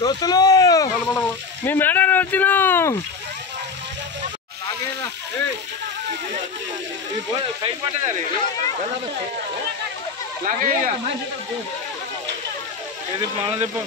దోస్తులు మీ మేడారం వచ్చినాం. మనం చెప్పు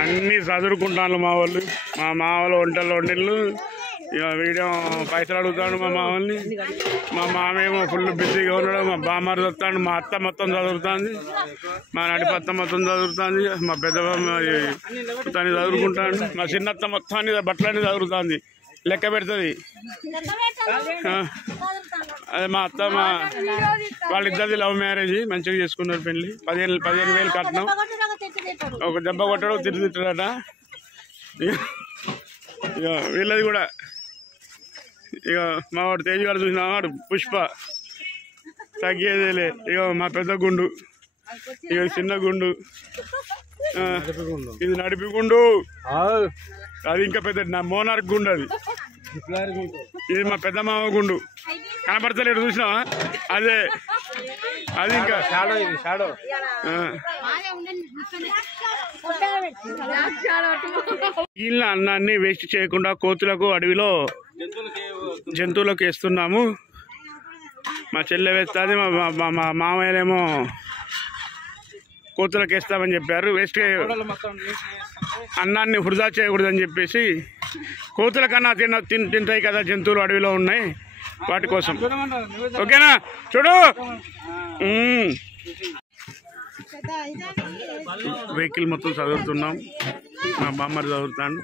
అన్నీ చదువుకుంటాను మా వాళ్ళు. మా మామలు వంటలు వండిళ్ళు. ఇక వీడియో పైసలు అడుగుతాడు మా మామల్ని. మా మామేమో ఫుల్ బిజీగా ఉన్నాడు. మా బామ్మారు చదువుతాడు. మా అత్త మొత్తం చదువుతుంది. మా నడిపత్త మొత్తం చదువుతుంది. మా పెద్ద తను చదువుకుంటాడు. మా చిన్నత్త మొత్తాన్ని బట్టలన్నీ చదువుతుంది. లెక్క పెడుతుంది. అదే మా అత్త వాళ్ళిద్దరిది లవ్ మ్యారేజ్. మంచిగా చేసుకున్నారు పెళ్లి. 15,000 కట్నం. ఒక దెబ్బ కొట్టాడు, తిట్టాడట. ఇక వీళ్ళది కూడా ఇక మా వాడు తేజీ గారు చూసిన వాడు పుష్ప తగ్గేదేలే. ఇక మా పెద్ద గుండు, ఇక చిన్న గుండు, ఇది నడిపి గుండు. అది ఇంకా పెద్ద నా మోనార్క్ గుండు. అది ఇది మా పెద్ద మామ గుండు. కనపడతలేడు చూసినావా? అదే అది ఇంకా వీళ్ళ అన్నాన్ని వేస్ట్ చేయకుండా కోతులకు అడవిలో జంతువులకు వేస్తున్నాము. మా చెల్లె వేస్తుంది. మా మామయ్యలేమో కోతులకు వేస్తామని చెప్పారు. వేస్ట్ అన్నాన్ని వృధా చేయకూడదని చెప్పేసి కోతుల కన్నా తింటాయి కదా జంతువులు అడవిలో ఉన్నాయి, వాటి కోసం. ఓకేనా? చూడు, వెహికల్ మొత్తం చదువుతున్నాం. మా బామ్మర్ చదువుతాను.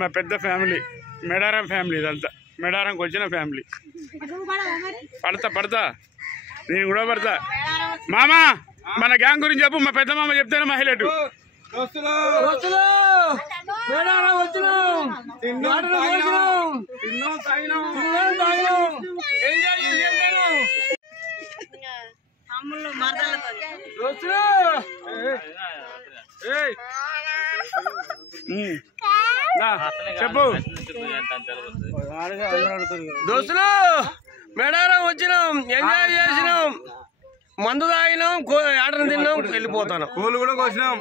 మా పెద్ద ఫ్యామిలీ, మేడారం ఫ్యామిలీ. ఇదంతా మేడారంకి వచ్చిన ఫ్యామిలీ. పడతా నేను కూడా పడతా. మామ మన గ్యాంగ్ గురించి చెప్పు. మా పెద్ద మామ చెప్తేనే మా హైలైట్. చెప్పు దోస్తులు. మేడారం వచ్చినాం, ఎంజాయ్ చేసినాం, మందు తాగినాం, ఆటను తిన్నాం, వెళ్ళిపోతాను. కోళ్ళు కూడా కోసినాం.